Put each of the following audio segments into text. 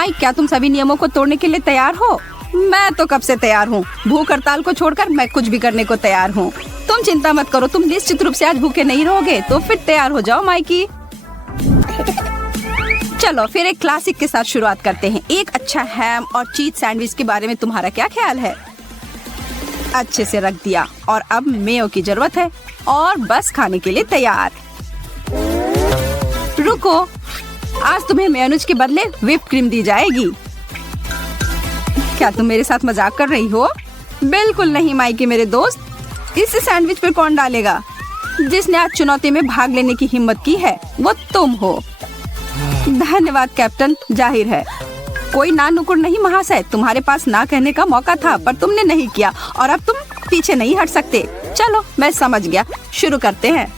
Mic, क्या तुम सभी नियमों को तोड़ने के लिए तैयार हो? मैं तो कब से तैयार हूँ। भूख हड़ताल को छोड़कर मैं कुछ भी करने को तैयार हूँ। तुम चिंता मत करो, तुम निश्चित रूप से आज भूखे नहीं रहोगे। तो फिर तैयार हो जाओ माइकी। चलो फिर एक क्लासिक के साथ शुरुआत करते हैं। एक अच्छा हैम और चीज सैंडविच के बारे में तुम्हारा क्या ख्याल है? अच्छे से रख दिया और अब मेयो की जरूरत है और बस खाने के लिए तैयार। रुको, आज तुम्हें मेयोनीज के बदले व्हिप क्रीम दी जाएगी। क्या तुम मेरे साथ मजाक कर रही हो? बिल्कुल नहीं माइकी मेरे दोस्त। इस सैंडविच पे कौन डालेगा? जिसने आज चुनौती में भाग लेने की हिम्मत की है वो तुम हो। धन्यवाद कैप्टन। जाहिर है कोई ना नुकुर नहीं महाशय, तुम्हारे पास ना कहने का मौका था पर तुमने नहीं किया और अब तुम पीछे नहीं हट सकते। चलो मैं समझ गया, शुरू करते हैं।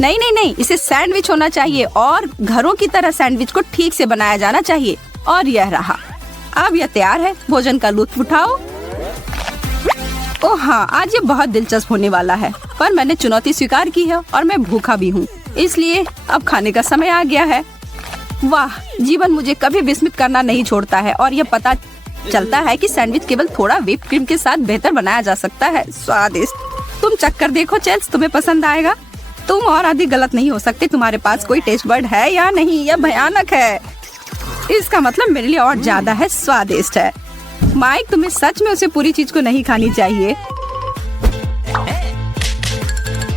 नहीं नहीं नहीं, इसे सैंडविच होना चाहिए और घरों की तरह सैंडविच को ठीक से बनाया जाना चाहिए। और यह रहा, अब यह तैयार है। भोजन का लुत्फ उठाओ। ओह हाँ, आज ये बहुत दिलचस्प होने वाला है, पर मैंने चुनौती स्वीकार की है और मैं भूखा भी हूँ, इसलिए अब खाने का समय आ गया है। वाह, जीवन मुझे कभी विस्मित करना नहीं छोड़ता है और यह पता चलता है कि सैंडविच केवल थोड़ा व्हिप क्रीम के साथ बेहतर बनाया जा सकता है। स्वादिष्ट। तुम चक्कर देखो चेल्स, तुम्हें पसंद आएगा। तुम और आदि गलत नहीं हो सकते। तुम्हारे पास कोई टेस्ट बर्ड है या नहीं? यह भयानक है। इसका मतलब मेरे लिए और ज्यादा है, स्वादिष्ट है। माइक, तुम्हें सच में उसे पूरी चीज को नहीं खानी चाहिए।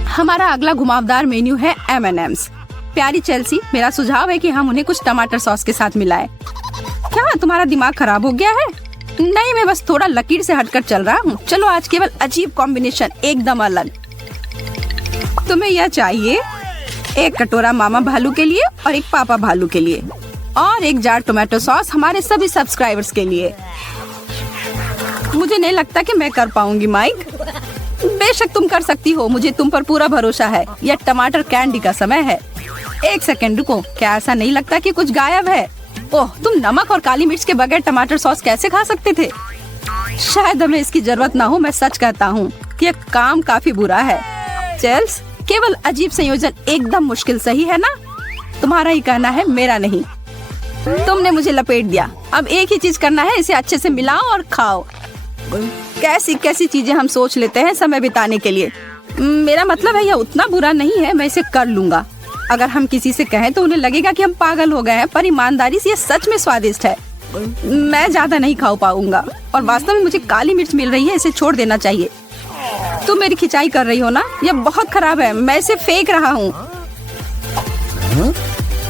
हमारा अगला घुमावदार मेन्यू है M&M's। प्यारी चेल्सी, मेरा सुझाव है कि हम उन्हें कुछ टमाटर सॉस के साथ मिलाएं। क्या तुम्हारा दिमाग खराब हो गया है? नहीं, मैं बस थोड़ा लकीर से हटकर चल रहा हूँ। चलो आज केवल अजीब कॉम्बिनेशन, एकदम अलग। तुम्हें यह चाहिए? एक कटोरा मामा भालू के लिए और एक पापा भालू के लिए और एक जार टोमेटो सॉस हमारे सभी सब्सक्राइबर्स के लिए। मुझे नहीं लगता कि मैं कर पाऊंगी माइक। बेशक तुम कर सकती हो, मुझे तुम पर पूरा भरोसा है। यह टमाटर कैंडी का समय है। एक सेकंड रुको, क्या ऐसा नहीं लगता कि कुछ गायब है? ओह, तुम नमक और काली मिर्च के बगैर टमाटर सॉस कैसे खा सकते थे? शायद हमें इसकी जरूरत ना हो। मैं सच कहता हूँ कि यह काम काफी बुरा है। चेल्स, केवल अजीब संयोजन एकदम मुश्किल, सही है ना? तुम्हारा ही कहना है, मेरा नहीं। तुमने मुझे लपेट दिया। अब एक ही चीज करना है, इसे अच्छे से मिलाओ और खाओ। कैसी कैसी चीजें हम सोच लेते हैं समय बिताने के लिए। मेरा मतलब है यह उतना बुरा नहीं है, मैं इसे कर लूंगा। अगर हम किसी से कहें तो उन्हें लगेगा कि हम पागल हो गए हैं, पर ईमानदारी से ये सच में स्वादिष्ट है। मैं ज्यादा नहीं खा पाऊंगा और वास्तव में मुझे काली मिर्च मिल रही है, इसे छोड़ देना चाहिए। तुम मेरी खिंचाई कर रही हो ना? यह बहुत खराब है, मैं इसे फेंक रहा हूँ।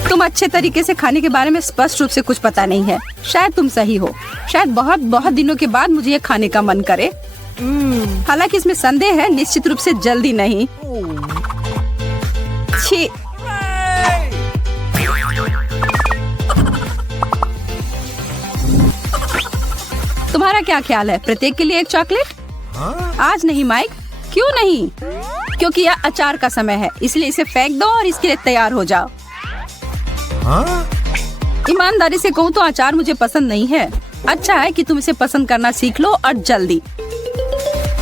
तुम अच्छे तरीके से खाने के बारे में स्पष्ट रूप से कुछ पता नहीं है। शायद तुम सही हो। शायद बहुत बहुत दिनों के बाद मुझे ये खाने का मन करे। हालांकि इसमें संदेह है, निश्चित रूप से जल्दी नहीं। छी। तुम्हारा क्या ख्याल है? प्रत्येक के लिए एक चॉकलेट? आज नहीं माइक। क्यों नहीं? क्योंकि यह अचार का समय है, इसलिए इसे फेंक दो और इसके लिए तैयार हो जाओ। ईमानदारी से कहूँ तो अचार मुझे पसंद नहीं है। अच्छा है कि तुम इसे पसंद करना सीख लो और जल्दी।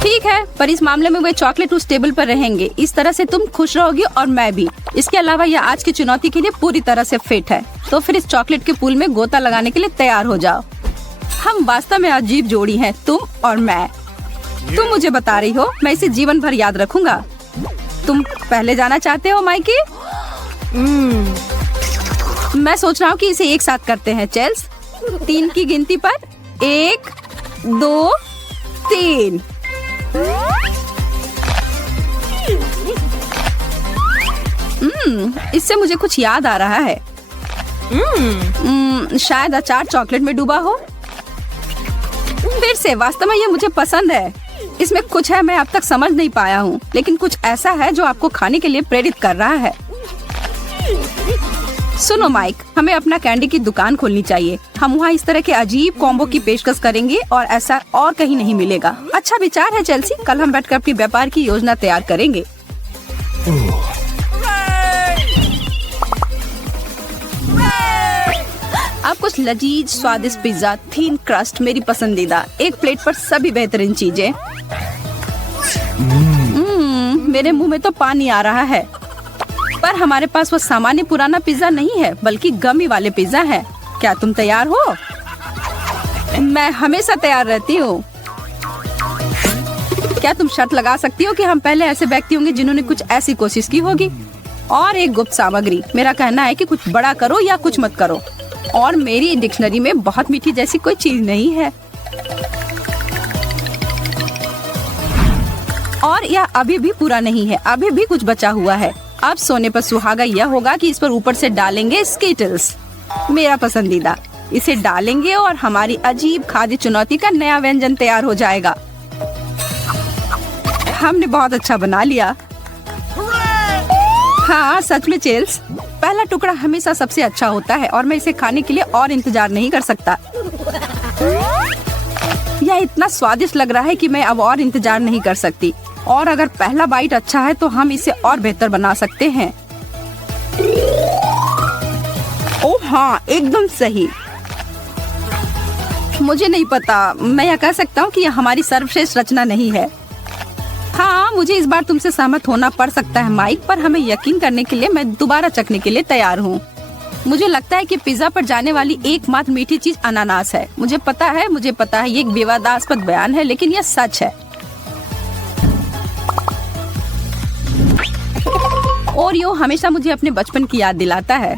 ठीक है, पर इस मामले में वे चॉकलेट उस टेबल पर रहेंगे। इस तरह से तुम खुश रहोगी और मैं भी। इसके अलावा यह आज की चुनौती के लिए पूरी तरह से फिट है। तो फिर इस चॉकलेट के पूल में गोता लगाने के लिए तैयार हो जाओ। हम वास्तव में अजीब जोड़ी हैं, तुम और मैं। तुम मुझे बता रही हो, मैं इसे जीवन भर याद रखूंगा। तुम पहले जाना चाहते हो माइकी? मैं सोच रहा हूँ कि इसे एक साथ करते हैं। चेल्स, 3 की गिनती पर 1, 2, 3। इससे मुझे कुछ याद आ रहा है। शायद अचार चॉकलेट में डूबा हो। फिर से, वास्तव में ये मुझे पसंद है। इसमें कुछ है मैं अब तक समझ नहीं पाया हूँ, लेकिन कुछ ऐसा है जो आपको खाने के लिए प्रेरित कर रहा है। सुनो माइक, हमें अपना कैंडी की दुकान खोलनी चाहिए। हम वहाँ इस तरह के अजीब कॉम्बो की पेशकश करेंगे और ऐसा और कहीं नहीं मिलेगा। अच्छा विचार है चेल्सी, कल हम बैठकर अपनी व्यापार की योजना तैयार करेंगे। अब कुछ लजीज स्वादिष्ट पिज्जा, थीन क्रस्ट मेरी पसंदीदा। एक प्लेट पर सभी बेहतरीन चीजें। मेरे मुंह में तो पानी आ रहा है। पर हमारे पास वो सामान्य पुराना पिज्जा नहीं है, बल्कि गमी वाले पिज्जा है। क्या तुम तैयार हो? मैं हमेशा तैयार रहती हूँ। क्या तुम शर्त लगा सकती हो कि हम पहले ऐसे व्यक्ति होंगे जिन्होंने कुछ ऐसी कोशिश की होगी? और एक गुप्त सामग्री, मेरा कहना है कि कुछ बड़ा करो या कुछ मत करो। और मेरी डिक्शनरी में बहुत मीठी जैसी कोई चीज नहीं है। और यह अभी भी पूरा नहीं है, अभी भी कुछ बचा हुआ है। अब सोने पर सुहागा यह होगा कि इस पर ऊपर से डालेंगे स्कीटल्स, मेरा पसंदीदा। इसे डालेंगे और हमारी अजीब खाद्य चुनौती का नया व्यंजन तैयार हो जाएगा। हमने बहुत अच्छा बना लिया। हाँ सच में चेल्स, पहला टुकड़ा हमेशा सबसे अच्छा होता है और मैं इसे खाने के लिए और इंतजार नहीं कर सकता। यह इतना स्वादिष्ट लग रहा है कि मैं अब और इंतजार नहीं कर सकती। और अगर पहला बाइट अच्छा है तो हम इसे और बेहतर बना सकते हैं। ओह हाँ, एकदम सही। मुझे नहीं पता, मैं यह कह सकता हूँ कि यह हमारी सर्वश्रेष्ठ रचना नहीं है। हाँ, मुझे इस बार तुमसे सहमत होना पड़ सकता है माइक, पर हमें यकीन करने के लिए मैं दोबारा चखने के लिए तैयार हूँ। मुझे लगता है कि पिज्जा पर जाने वाली एकमात्र मीठी चीज अनानास है। मुझे पता है ये एक विवादास्पद बयान है, लेकिन यह सच है। ओरियो हमेशा मुझे अपने बचपन की याद दिलाता है।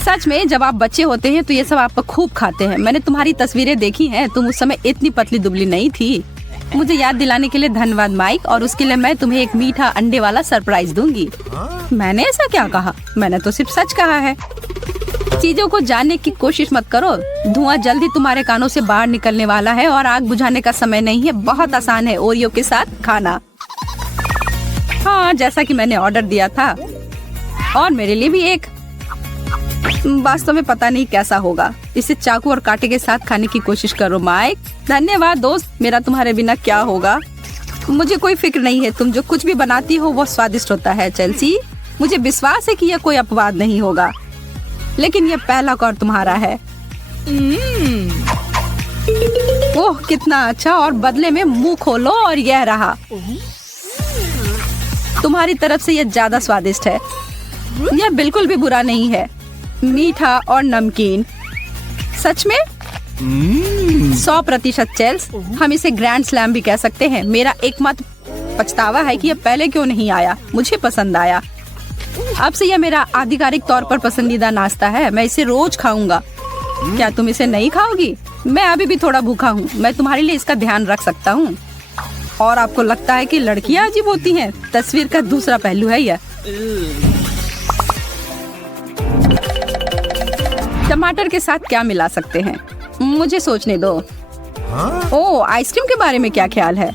सच में, जब आप बच्चे होते हैं तो ये सब आपको खूब खाते हैं। मैंने तुम्हारी तस्वीरें देखी हैं, तुम उस समय इतनी पतली दुबली नहीं थी। मुझे याद दिलाने के लिए धन्यवाद माइक, और उसके लिए मैं तुम्हें एक मीठा अंडे वाला सरप्राइज दूंगी। मैंने ऐसा क्या कहा? मैंने तो सिर्फ सच कहा है। चीजों को जानने की कोशिश मत करो। धुआं जल्दी तुम्हारे कानों से बाहर निकलने वाला है और आग बुझाने का समय नहीं है। बहुत आसान है ओरियो के साथ खाना। हाँ, जैसा कि मैंने ऑर्डर दिया था। और मेरे लिए भी एक। वास्तव में पता नहीं कैसा होगा। इसे चाकू और कांटे के साथ खाने की कोशिश करो माइक। धन्यवाद दोस्त, मेरा तुम्हारे बिना क्या होगा। मुझे कोई फिक्र नहीं है, तुम जो कुछ भी बनाती हो वो स्वादिष्ट होता है चेल्सी। मुझे विश्वास है कि यह कोई अपवाद नहीं होगा, लेकिन यह पहला कौर तुम्हारा है। ओह कितना अच्छा, और बदले में मुंह खोलो और यह रहा। तुम्हारी तरफ से यह ज्यादा स्वादिष्ट है। यह बिल्कुल भी बुरा नहीं है, मीठा और नमकीन। सच में 100% चेल्स, हम इसे ग्रैंड स्लैम भी कह सकते हैं। मेरा एकमात्र पछतावा है कि यह पहले क्यों नहीं आया। मुझे पसंद आया। अब से यह मेरा आधिकारिक तौर पर पसंदीदा नाश्ता है। मैं इसे रोज खाऊंगा। क्या तुम इसे नहीं खाओगी? मैं अभी भी थोड़ा भूखा हूँ। मैं तुम्हारे लिए इसका ध्यान रख सकता हूँ। और आपको लगता है कि लड़कियाँ अजीब होती हैं? तस्वीर का दूसरा पहलू है यह। टमाटर के साथ क्या मिला सकते हैं? मुझे सोचने दो। ओह, आइसक्रीम के बारे में क्या ख्याल है?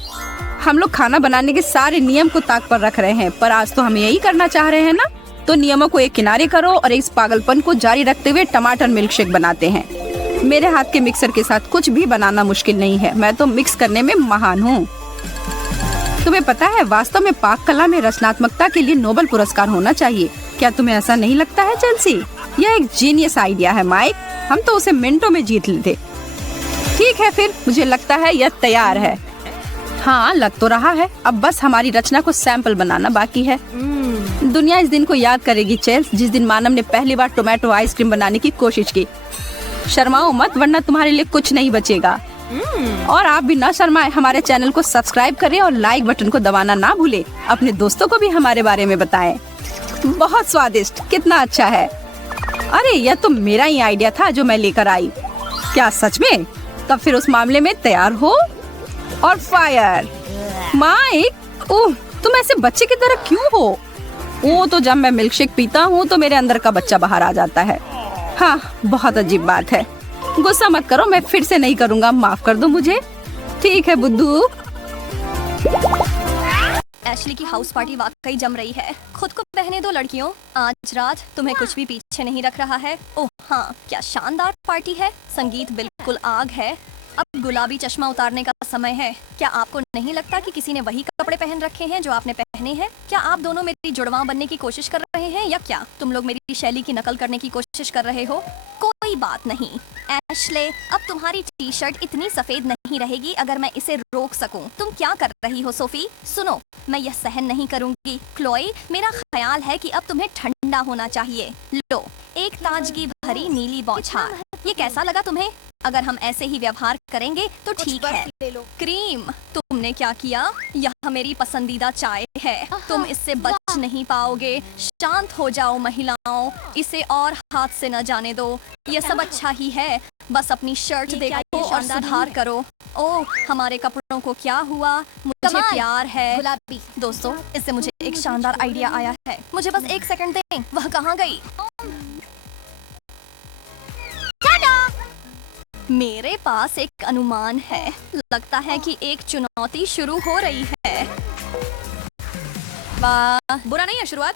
हम लोग खाना बनाने के सारे नियम को ताक पर रख रहे हैं, पर आज तो हम यही करना चाह रहे हैं ना। तो नियमों को एक किनारे करो और इस पागलपन को जारी रखते हुए टमाटर मिल्कशेक बनाते हैं। मेरे हाथ के मिक्सर के साथ कुछ भी बनाना मुश्किल नहीं है। मैं तो मिक्स करने में महान हूँ। तुम्हें पता है, वास्तव में पाक कला में रचनात्मकता के लिए नोबेल पुरस्कार होना चाहिए। क्या तुम्हें ऐसा नहीं लगता है चेल्सी? यह एक जीनियस आइडिया है माइक। हम तो उसे मिनटों में जीत लेते। ठीक है, फिर मुझे लगता है यह तैयार है। हाँ, लग तो रहा है। अब बस हमारी रचना को सैंपल बनाना बाकी है। दुनिया इस दिन को याद करेगी चेल्स, जिस दिन मानव ने पहली बार टोमेटो आइसक्रीम बनाने की कोशिश की। शर्माओ मत, वरना तुम्हारे लिए कुछ नहीं बचेगा। और आप भी ना शर्माए। हमारे चैनल को सब्सक्राइब करें और लाइक बटन को दबाना ना भूले। अपने दोस्तों को भी हमारे बारे में बताएं। बहुत स्वादिष्ट, कितना अच्छा है। अरे, यह तो मेरा ही आइडिया था जो मैं लेकर आई। क्या सच में? तब फिर उस मामले में तैयार हो। और फायर। माइक, ओह, तुम ऐसे बच्चे की तरह क्यों हो? वो तो जब मैं मिल्कशेक पीता हूँ तो मेरे अंदर का बच्चा बाहर आ जाता है। हाँ, बहुत अजीब बात है। गुस्सा मत करो, मैं फिर से नहीं करूँगा। माफ कर दो मुझे। ठीक है बुद्धू। एशली की हाउस पार्टी वाकई जम रही है। खुद को बहने दो लड़कियों, आज रात तुम्हें कुछ भी पीछे नहीं रख रहा है। ओह हाँ, क्या शानदार पार्टी है। संगीत बिल्कुल आग है। अब गुलाबी चश्मा उतारने का समय है। क्या आपको नहीं लगता कि किसी ने वही कपड़े पहन रखे हैं जो आपने पहने हैं? क्या आप दोनों मेरी जुड़वा बनने की कोशिश कर रहे हैं, या क्या तुम लोग मेरी शैली की नकल करने की कोशिश कर रहे हो? कोई बात नहीं एशले, अब तुम्हारी टी शर्ट इतनी सफेद नहीं रहेगी अगर मैं इसे रोक सकूं। तुम क्या कर रही हो सोफी? सुनो, मैं यह सहन नहीं करूंगी। क्लोई, मेरा ख्याल है कि अब तुम्हें ठंड ठंडा होना चाहिए। लो, एक ताजगी भरी नीली बौछार। ये कैसा लगा तुम्हें? अगर हम ऐसे ही व्यवहार करेंगे तो ठीक है। क्रीम, तुमने क्या किया? यह मेरी पसंदीदा चाय है, तुम इससे बच नहीं पाओगे। शांत हो जाओ महिलाओं, इसे और हाथ से न जाने दो। यह सब अच्छा ही है, बस अपनी शर्ट देखो और सुधार करो। ओह, हमारे कपड़ों को क्या हुआ? मुझे प्यार है। गुलाबी। दोस्तों, इससे मुझे एक शानदार आइडिया आया है। मुझे बस एक सेकंड दें। वह कहाँ गई? मेरे पास एक अनुमान है। लगता है कि एक चुनौती शुरू हो रही है। वाह, बुरा नहीं है शुरुआत।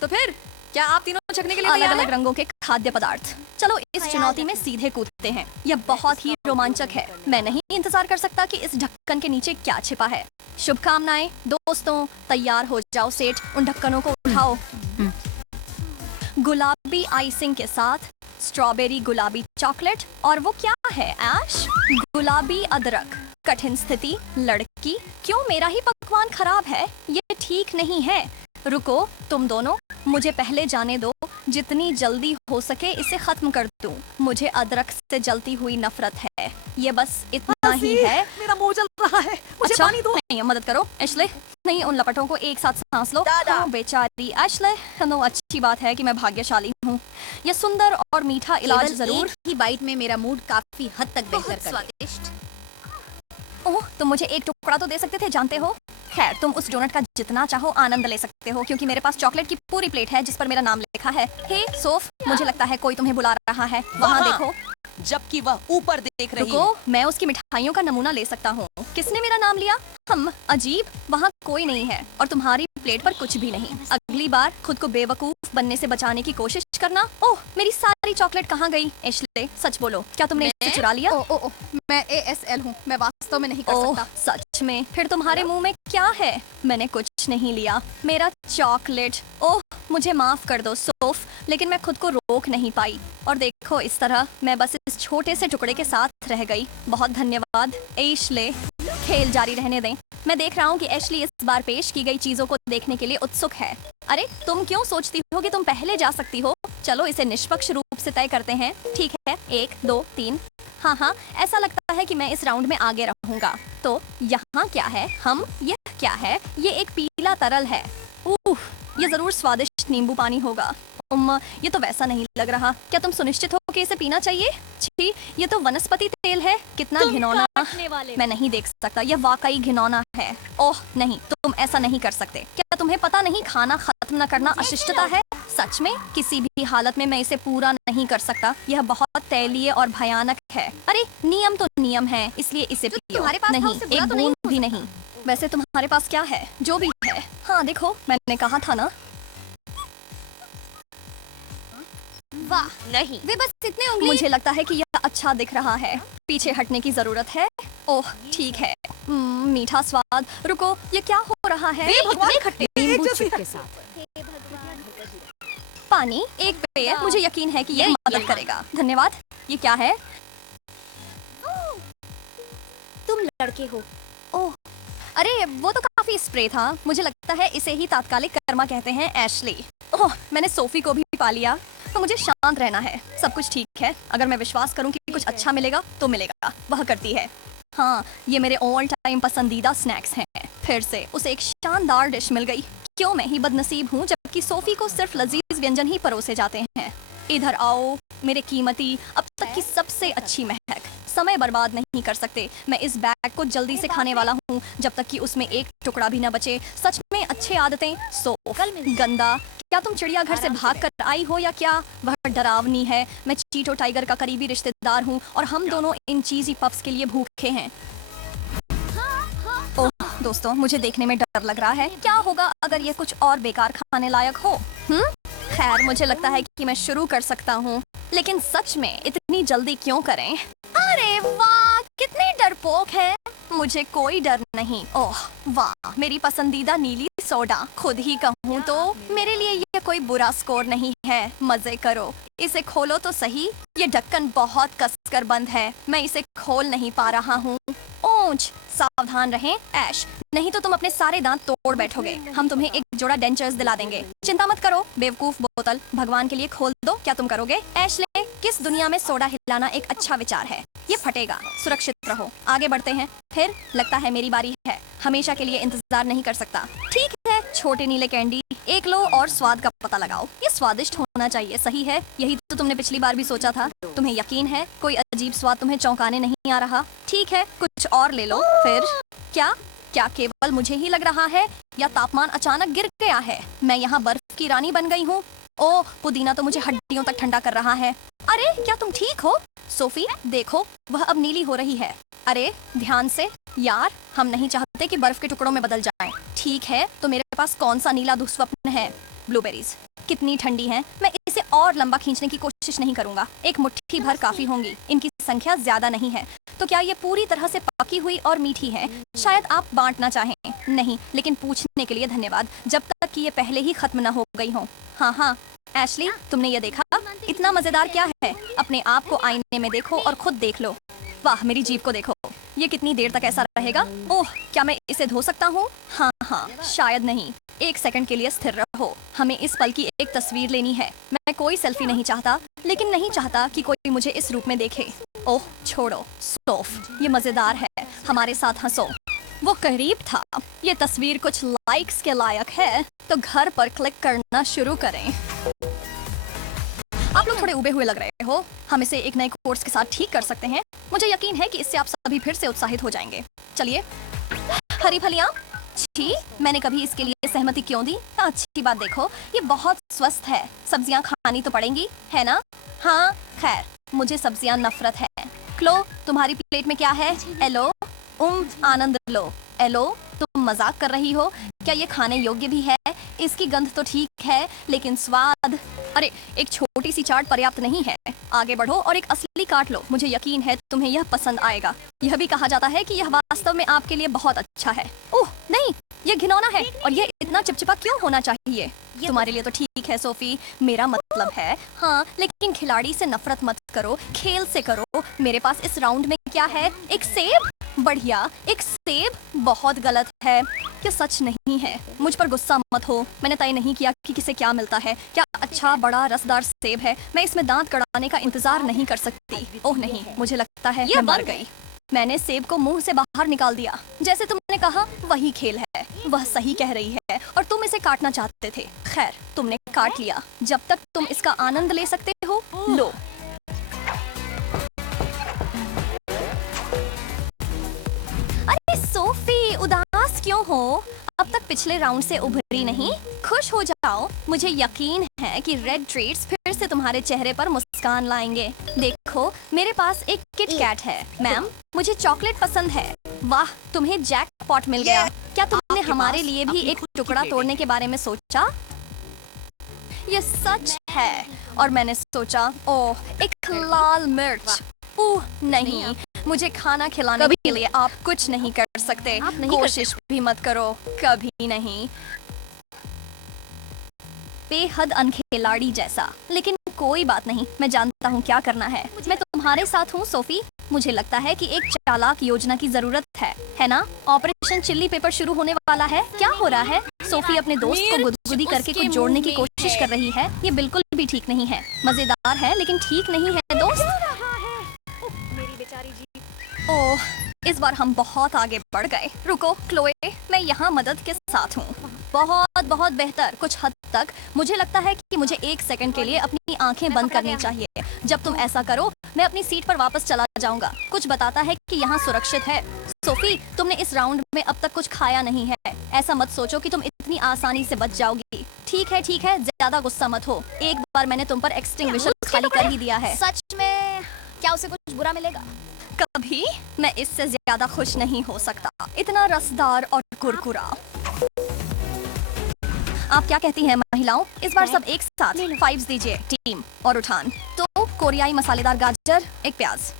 तो फिर क्या आप तीनों चखने के लिए अलग तैयार अलग हैं? रंगों के खाद्य पदार्थ। चलो इस चुनौती में सीधे कूदते हैं। यह बहुत ही रोमांचक है। मैं नहीं इंतजार कर सकता कि इस ढक्कन के नीचे क्या छिपा है। शुभकामनाएं दोस्तों, तैयार हो जाओ सेठ, उन ढक्कनों को उठाओ। गुलाबी आइसिंग के साथ स्ट्रॉबेरी गुलाबी चॉकलेट, और वो क्या है ऐश? गुलाबी अदरक। कठिन स्थिति, लड़की, क्यों मेरा ही पकवान खराब है? ये ठीक नहीं है। रुको तुम दोनों, मुझे पहले जाने दो। जितनी जल्दी हो सके इसे खत्म कर दूं। मुझे अदरक से जलती हुई नफरत है। ये बस इतना ही है। मेरा मुंह जल रहा है, मुझे अच्छा, पानी दो। नहीं, मदद करो एशले। नहीं, उन लपटों को एक साथ सांस लो। दादा। हाँ, बेचारी एशले। नो, अच्छी बात है कि मैं भाग्यशाली हूँ। यह सुंदर और मीठा इलाज केवल जरूर। एक ही बाइट में मेरा मूड काफी हद तक बेहतर कर स्वादिष्ट। ओह, तुम मुझे एक टुकड़ा तो दे सकते थे, जानते हो। खैर, तुम उस डोनट का जितना चाहो आनंद ले सकते हो, क्योंकि मेरे पास चॉकलेट की पूरी प्लेट है जिस पर मेरा नाम लिखा है। हे सोफ, मुझे लगता है कोई तुम्हें बुला रहा है। वहाँ देखो। जबकि वह ऊपर देख रही है। रुको, मैं उसकी मिठाइयों का नमूना ले सकता हूँ। किसने मेरा नाम लिया? हम। अजीब, वहाँ कोई नहीं है और तुम्हारी प्लेट पर कुछ भी नहीं। अगली बार खुद को बेवकूफ बनने से बचाने की कोशिश करना। ओह, मेरी सारी चॉकलेट कहाँ गई? एशले, सच बोलो, क्या तुमने इसे चुरा लिया? ओ, मैं ASL हूँ, मैं वास्तव में नहीं कर ओह, सकता। सच में? फिर तुम्हारे मुंह में क्या है? मैंने कुछ नहीं लिया। मेरा चॉकलेट। ओह, मुझे माफ कर दो सोफ, लेकिन मैं खुद को रोक नहीं पाई। और देखो, इस तरह मैं बस इस छोटे से टुकड़े के साथ रह गई। बहुत धन्यवाद एशले। खेल जारी रहने दें। मैं देख रहा हूँ कि एशली इस बार पेश की गई चीजों को देखने के लिए उत्सुक है। अरे, तुम क्यों सोचती हो कि तुम पहले जा सकती हो? चलो इसे निष्पक्ष रूप से तय करते हैं। ठीक है, 1 2 3। हाँ, ऐसा लगता है कि मैं इस राउंड में आगे रहूंगा। तो यहाँ क्या है? यह क्या है? ये एक पीला तरल है। ये जरूर स्वादिष्ट नींबू पानी होगा। ये तो वैसा नहीं लग रहा। क्या तुम सुनिश्चित हो कि इसे पीना चाहिए? छी, ये तो वनस्पति तेल है। कितना घिनौना। मैं नहीं देख सकता, यह वाकई घिनौना है। ओह नहीं, तुम ऐसा नहीं कर सकते। क्या तुम्हें पता नहीं खाना खत्म न करना अशिष्टता है? सच में किसी भी हालत में मैं इसे पूरा नहीं कर सकता। यह बहुत तैलीय और भयानक है। अरे, नियम तो नियम है, इसलिए इसे पियो। तुम्हारे पास था, नहीं, उससे बुरा एक तो नहीं बूंद भी नहीं। वैसे तुम्हारे पास क्या है? जो भी है। हाँ देखो, मैंने कहा था ना। वाह, नहीं। वे बस इतने उंगली। मुझे लगता है कि यह अच्छा दिख रहा है। पीछे हटने की जरूरत है। ओह ठीक है। मीठा स्वाद। रुको, ये क्या हो रहा है? वे भगवान, इतने खट्टे एक नींबू जैसे के साथ पानी, एक पेय। मुझे यकीन है कि यह मदद करेगा। धन्यवाद। ये क्या है? तुम लड़के हो। ओह, अरे वो तो काफी स्प्रे था। मुझे लगता है इसे ही तात्कालिक कर्मा कहते हैं एशली। ओह, मैंने सोफी को भी पा लिया। तो मुझे शांत रहना है। सब कुछ ठीक है। अगर मैं विश्वास करूं कि कुछ अच्छा मिलेगा तो मिलेगा। वह करती है। हाँ, ये मेरे ऑल टाइम पसंदीदा स्नैक्स हैं। फिर से उसे एक शानदार डिश मिल गई। क्यों मैं ही बदनसीब हूँ जबकि सोफी को सिर्फ लजीज व्यंजन ही परोसे जाते हैं। इधर आओ मेरे कीमती, अब तक की सबसे अच्छी महक। समय बर्बाद नहीं कर सकते। मैं इस बैग को जल्दी से खाने वाला हूँ जब तक कि उसमें एक टुकड़ा भी न बचे। सच में अच्छे आदतें। सोफ गंदा। क्या तुम चिड़ियाघर से भाग कर आई हो या क्या? वह डरावनी है। मैं चीटो टाइगर का करीबी रिश्तेदार हूँ और हम दोनों इन चीजी पफ्स के लिए भूखे हैं। ओह दोस्तों, मुझे देखने में डर लग रहा है। क्या होगा अगर ये कुछ और बेकार खाने लायक हो? खैर, मुझे लगता है कि मैं शुरू कर सकता हूँ, लेकिन सच में इतनी जल्दी क्यों करें? अरे वाह, कितने डरपोक हैं। मुझे कोई डर नहीं। ओह वाह, मेरी पसंदीदा नीली सोडा। खुद ही कहूँ तो मेरे लिए ये कोई बुरा स्कोर नहीं है। मजे करो। इसे खोलो तो सही। ये ढक्कन बहुत कसकर बंद है। मैं इसे खोल नहीं पा रहा हूँ। ओह पूंछ। सावधान रहें ऐश, नहीं तो तुम अपने सारे दांत तोड़ बैठोगे। हम तुम्हें एक जोड़ा डेंचर्स दिला देंगे। चिंता मत करो बेवकूफ बोतल, भगवान के लिए खोल दो। क्या तुम करोगे? एशले, किस दुनिया में सोडा हिलाना एक अच्छा विचार है? ये फटेगा। सुरक्षित रहो। आगे बढ़ते हैं। फिर लगता है मेरी बारी है। हमेशा के लिए इंतजार नहीं कर सकता। ठीक है छोटे नीले कैंडी, एक लो और स्वाद का पता लगाओ। ये स्वादिष्ट होना चाहिए, सही है? यही तो तुमने पिछली बार भी सोचा था। तुम्हें यकीन है कोई अजीब स्वाद तुम्हें चौंकाने नहीं आ रहा? ठीक है कुछ और ले लो। फिर क्या क्या केवल मुझे ही लग रहा है या तापमान अचानक गिर गया है? मैं यहाँ बर्फ की रानी बन गई हूँ। ओह पुदीना तो मुझे हड्डियों तक ठंडा कर रहा है। अरे क्या तुम ठीक हो? सोफी देखो वह अब नीली हो रही है। अरे ध्यान से यार, हम नहीं चाहते कि बर्फ के टुकड़ों में बदल जाएं। ठीक है तो मेरे पास कौन सा नीला दुस्वप्न है? ब्लूबेरीज कितनी ठंडी हैं। मैं इसे और लंबा खींचने की कोशिश नहीं करूंगा। एक मुट्ठी भर काफी होंगी। इनकी संख्या ज्यादा नहीं है। तो क्या ये पूरी तरह से पकी हुई और मीठी है? शायद आप बांटना चाहें। नहीं, लेकिन पूछने के लिए धन्यवाद, जब तक कि ये पहले ही खत्म न हो गई हो। हाँ एशली, तुमने ये देखा? इतना मजेदार क्या है? अपने आप को आईने में देखो और खुद देख लो। वाह मेरी जीभ को देखो, ये कितनी देर तक ऐसा रहेगा? ओह क्या मैं इसे धो सकता हूँ? हाँ शायद नहीं। एक सेकंड के लिए स्थिर रहो। हमें इस पल की एक तस्वीर लेनी है। मैं कोई सेल्फी नहीं चाहता, लेकिन नहीं चाहता कि कोई मुझे इस रूप में देखे। ओह छोड़ो सोफ, ये मजेदार है। हमारे साथ हंसो। वो करीब था। ये तस्वीर कुछ लाइक्स के लायक है, तो घर पर क्लिक करना शुरू करें। आप लोग थोड़े उबे हुए लग रहे हो। हम इसे एक नए कोर्स के साथ ठीक कर सकते हैं। मुझे यकीन है कि इससे आप सभी फिर से उत्साहित हो जाएंगे। चलिए। हरी फलियां, छी, मैंने कभी इसके लिए सहमति क्यों दी? अच्छी बात देखो, ये बहुत स्वस्थ है। सब्जियां खानी तो पड़ेंगी, है ना? हाँ खैर, मुझे सब्जियां नफरत है। क्लो, तुम्हारी प्लेट में क्या है? एलो, आनंद लो। एलो, तुम मजाक कर रही हो? क्या ये खाने योग्य भी है? इसकी गंध तो ठीक है, लेकिन स्वाद। अरे एक छोटी सी चाट पर्याप्त नहीं है। आगे बढ़ो और एक असली काट लो। मुझे यकीन है तुम्हें यह पसंद आएगा। यह भी कहा जाता है कि यह वास्तव में आपके लिए बहुत अच्छा है। ओह नहीं, यह घिनौना है और यह इतना चिपचिपा क्यों होना चाहिए? तुम्हारे लिए तो ठीक है सोफी, मेरा मतलब है। हाँ लेकिन खिलाड़ी से नफरत मत करो, खेल से करो। मेरे पास इस राउंड में क्या है? एक सेब? बढ़िया, एक सेब? बहुत गलत है। ये सच नहीं है। मुझ पर गुस्सा मत हो। मैंने तय नहीं किया कि किसे क्या मिलता है। क्या अच्छा बड़ा रसदार सेब है? मैं इसमें दांत कड़ाने का इंतजार नहीं कर सकती। ओह नहीं, मुझे लगता है मैं मर गई। मैंने सेब को मुंह से बाहर निकाल दिया। जैसे तुमने कहा वही खेल है। वह सही कह रही है और तुम इसे काटना चाहते थे। खैर तुमने काट लिया। जब तक तुम इसका आनंद ले सकते हो, लो। अरे सोफी, उदास क्यों हो? अब तक पिछले राउंड से उभरी नहीं। खुश हो जाओ। मुझे यकीन है कि रेड ट्रीट्स फिर से तुम्हारे चेहरे पर मुस्कान लाएंगे। देखो मेरे पास एक किट कैट है। मैम मुझे चॉकलेट पसंद है। वाह तुम्हें जैकपॉट मिल गया। क्या तुमने हमारे लिए भी एक टुकड़ा तोड़ने के बारे में सोचा? ये सच है। और मैंने सोचा ओह एक लाल मिर्च। ओह नहीं, मुझे खाना खिलाने के लिए आप कुछ नहीं कर सकते। कोशिश भी मत करो, कभी नहीं। बेहद अनखिलाड़ी जैसा, लेकिन कोई बात नहीं, मैं जानता हूँ क्या करना है। मैं तुम्हारे साथ हूँ सोफी। मुझे लगता है कि एक चालाक योजना की जरूरत है ना? ऑपरेशन चिल्ली पेपर शुरू होने वाला है। क्या हो रहा है? सोफी अपने दोस्त को गुदगुदी करके कुछ जोड़ने की कोशिश कर रही है। ये बिल्कुल भी ठीक नहीं है। मजेदार है लेकिन ठीक नहीं है दोस्त। ओह इस बार हम बहुत आगे बढ़ गए। रुको क्लोए, मैं यहाँ मदद के साथ हूँ। बहुत बहुत बेहतर। कुछ हद तक मुझे लगता है कि मुझे एक सेकंड के लिए अपनी आंखें बंद करनी चाहिए। जब तुम ऐसा करो मैं अपनी सीट पर वापस चला जाऊंगा। कुछ बताता है कि यहाँ सुरक्षित है। सोफी तुमने इस राउंड में अब तक कुछ खाया नहीं है। ऐसा मत सोचो कि तुम इतनी आसानी से बच जाओगी। ठीक है ज्यादा गुस्सा मत हो। एक बार मैंने तुम पर एक्सटिंग्विशर खाली कर ही दिया है। सच में क्या उसे कुछ बुरा मिलेगा? कभी मैं इससे ज्यादा खुश नहीं हो सकता। इतना रसदार और कुरकुरा। आप क्या कहती हैं महिलाओं? इस बार सब एक साथ 5 दीजिए टीम और उठान। तो कोरियाई मसालेदार गाजर, एक प्याज,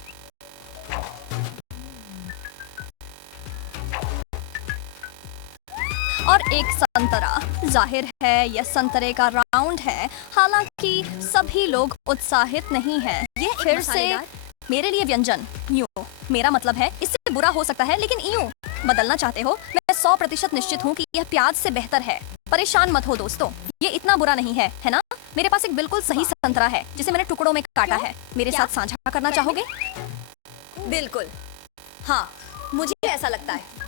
और एक संतरा। जाहिर है यह संतरे का राउंड है, हालांकि सभी लोग उत्साहित नहीं हैं। ये फिर से मेरे लिए व्यंजन यूं मेरा मतलब है इससे बुरा हो सकता है, लेकिन यूं बदलना चाहते हो। मैं 100% निश्चित हूँ कि यह प्याज से बेहतर है। परेशान मत हो दोस्तों, ये इतना बुरा नहीं है ना? मेरे पास एक बिल्कुल सही संतरा है जिसे मैंने टुकड़ों में काटा है। मेरे साथ साझा करना चाहोगे? बिल्कुल हाँ, मुझे ऐसा लगता है।